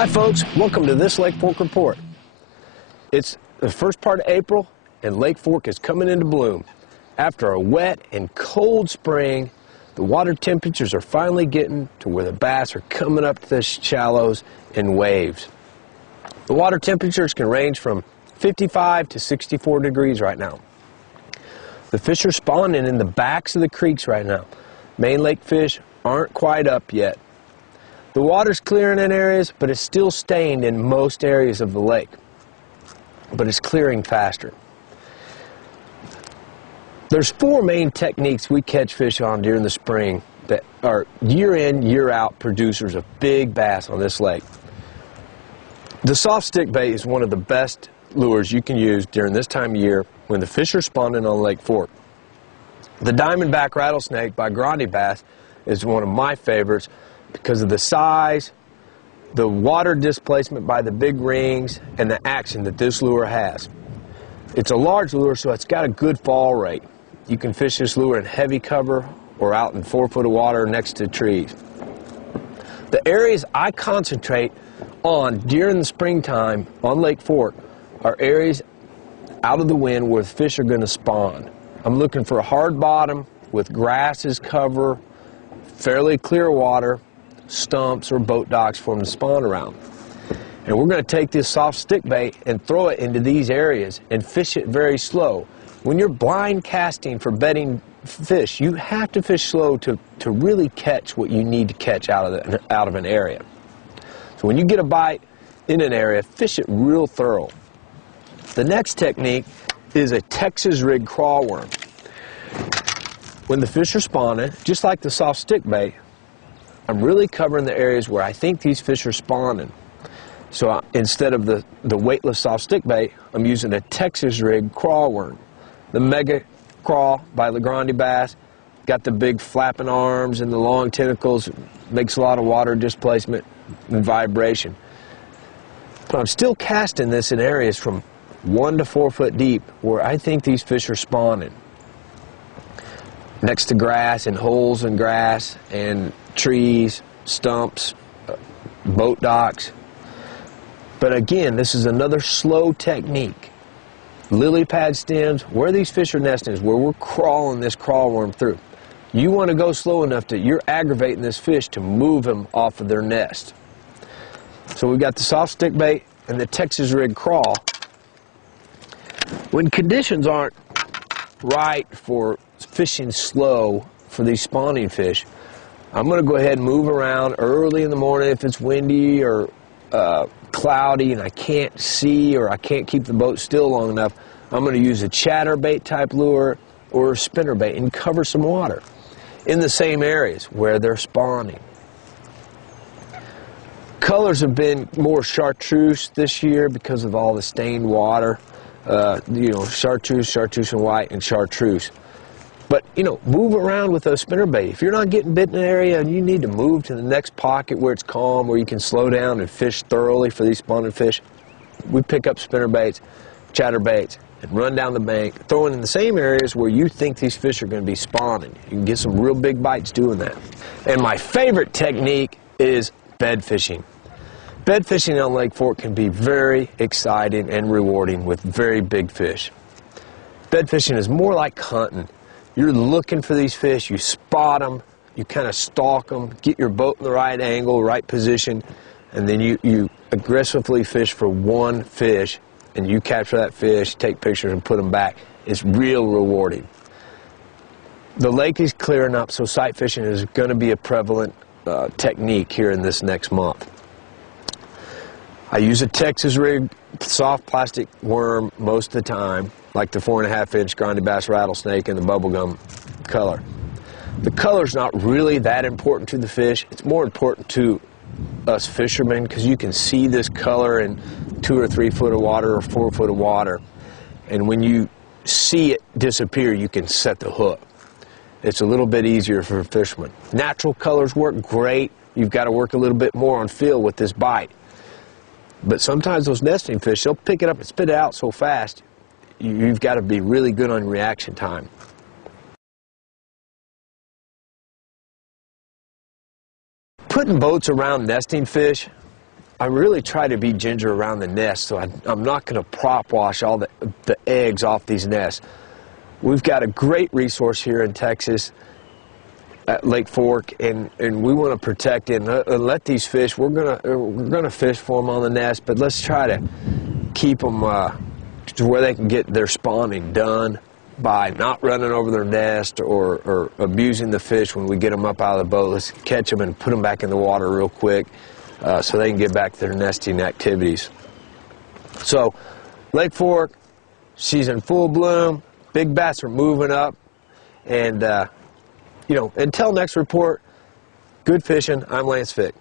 Hi folks, welcome to this Lake Fork Report. It's the first part of April and Lake Fork is coming into bloom. After a wet and cold spring, the water temperatures are finally getting to where the bass are coming up to the shallows in waves. The water temperatures can range from 55 to 64 degrees right now. The fish are spawning in the backs of the creeks right now. Main lake fish aren't quite up yet. The water's clearing in areas, but it's still stained in most areas of the lake. But it's clearing faster. There's four main techniques we catch fish on during the spring that are year in, year out producers of big bass on this lake. The soft stick bait is one of the best lures you can use during this time of year when the fish are spawning on Lake Fork. The diamondback rattlesnake by Grandebass is one of my favorites because of the size, the water displacement by the big rings, and the action that this lure has. It's a large lure, so it's got a good fall rate. You can fish this lure in heavy cover or out in 4 foot of water next to trees. The areas I concentrate on during the springtime on Lake Fork are areas out of the wind where the fish are going to spawn. I'm looking for a hard bottom with grasses cover, fairly clear water, stumps or boat docks for them to spawn around. And we're going to take this soft stick bait and throw it into these areas and fish it very slow. When you're blind casting for bedding fish, you have to fish slow to really catch what you need to catch out of an area. So when you get a bite in an area, fish it real thorough. The next technique is a Texas rig crawl worm. When the fish are spawning, just like the soft stick bait, I'm really covering the areas where I think these fish are spawning. So instead of the weightless soft stick bait, I'm using a Texas rig crawl worm. The Mega Crawl by the Grandebass, got the big flapping arms and the long tentacles, makes a lot of water displacement and vibration. But I'm still casting this in areas from 1 to 4 foot deep where I think these fish are spawning. Next to grass and holes in grass and trees, stumps, boat docks. But again, this is another slow technique. Lily pad stems, where these fish are nesting is where we're crawling this crawl worm through. You want to go slow enough that you're aggravating this fish to move them off of their nest. So we've got the soft stick bait and the Texas rig crawl. When conditions aren't right for fishing slow for these spawning fish, I'm going to go ahead and move around early in the morning if it's windy or cloudy and I can't see or I can't keep the boat still long enough. I'm going to use a chatterbait type lure or a spinnerbait and cover some water in the same areas where they're spawning. Colors have been more chartreuse this year because of all the stained water. Chartreuse and white, and chartreuse. But, move around with those spinnerbait. If you're not getting bit in an area and you need to move to the next pocket where it's calm, where you can slow down and fish thoroughly for these spawning fish, we pick up spinnerbaits, chatterbaits, and run down the bank, throwing in the same areas where you think these fish are going to be spawning. You can get some real big bites doing that. And my favorite technique is bed fishing. Bed fishing on Lake Fork can be very exciting and rewarding with very big fish. Bed fishing is more like hunting. You're looking for these fish, you spot them, you kind of stalk them, get your boat in the right angle, right position, and then you aggressively fish for one fish, and you capture that fish, take pictures, and put them back. It's real rewarding. The lake is clearing up, so sight fishing is going to be a prevalent technique here in this next month. I use a Texas rig soft plastic worm most of the time, like the 4.5-inch Grandebass rattlesnake in the bubblegum color. The color's not really that important to the fish. It's more important to us fishermen because you can see this color in 2 or 3 foot of water or 4 foot of water. And when you see it disappear, you can set the hook. It's a little bit easier for a fisherman. Natural colors work great. You've got to work a little bit more on feel with this bite. But sometimes those nesting fish, they'll pick it up and spit it out so fast, you've got to be really good on reaction time. Putting boats around nesting fish I really try to be ginger around the nest, so I'm not going to prop wash all the eggs off these nests. We've got a great resource here in Texas at Lake Fork, and we want to protect it and let these fish. We're gonna fish for them on the nest, but let's try to keep them to where they can get their spawning done by not running over their nest or abusing the fish when we get them up out of the boat. Let's catch them and put them back in the water real quick so they can get back to their nesting activities. So, Lake Fork, she's in full bloom. Big bass are moving up, and you know, until next report, good fishing. I'm Lance Vick.